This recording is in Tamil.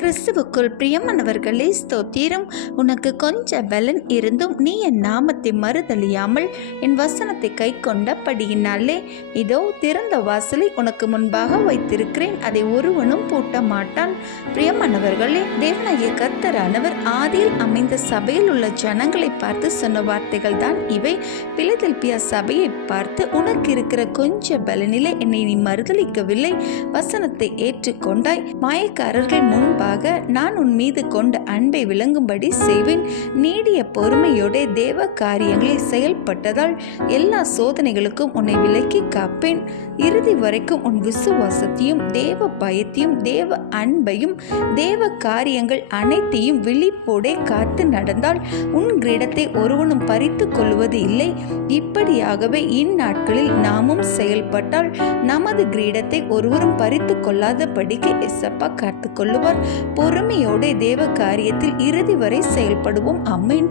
கிறிஸ்துவுக்குள் பிரியமானவர்களே, ஸ்தோத்திரம். உனக்கு கொஞ்சம் பலன் இருந்தும் நீ என் நாமத்தை மறுதலியாமல் என் வசனத்தை கை கொண்டபடியினாலே இதோ திறந்த வாசலை உனக்கு முன்பாக வைத்திருக்கிறேன், அதை ஒருவனும் பூட்ட மாட்டான். பிரியமானவர்களே, தேவனாகிய கர்த்தரானவர் ஆதியில் அமைந்த சபையில் உள்ள ஜனங்களை பார்த்து சொன்ன வார்த்தைகள் தான் இவை. பிலதெல்பியா சபையை பார்த்து, உனக்கு இருக்கிற கொஞ்ச பலனிலே என்னை நீ மறுதலிக்கவில்லை, வசனத்தை ஏற்றுக்கொண்டாய். மாயக்காரர்கள் முன்பாக நான் உன் மீது கொண்ட அன்பை விளங்கும்படி செய்வேன். நீடிய பொறுமையோட தேவ காரியங்களில் செயல்பட்டதால் எல்லா சோதனைகளுக்கும் உன்னை விலக்கி காப்பேன். இறுதி வரைக்கும் உன் விசுவாசத்தையும் தேவ பயத்தையும் தேவ அன்பையும் தேவ காரியங்கள் அனைத்தையும் விழிப்போடே காத்து நடந்தால் உன் கிரீடத்தை ஒருவனும் பறித்து கொள்வது இல்லை. இப்படியாகவே இந்நாட்களில் நாமும் செயல்பட்டால் நமது கிரீடத்தை ஒருவரும் பறித்து கொள்ளாதபடிக்கு எசப்பா காத்து கொள்ளுவார். பொறுமையோட தேவ காரியத்தில் இறுதி வரை செயல்படுவோம். ஆமென்.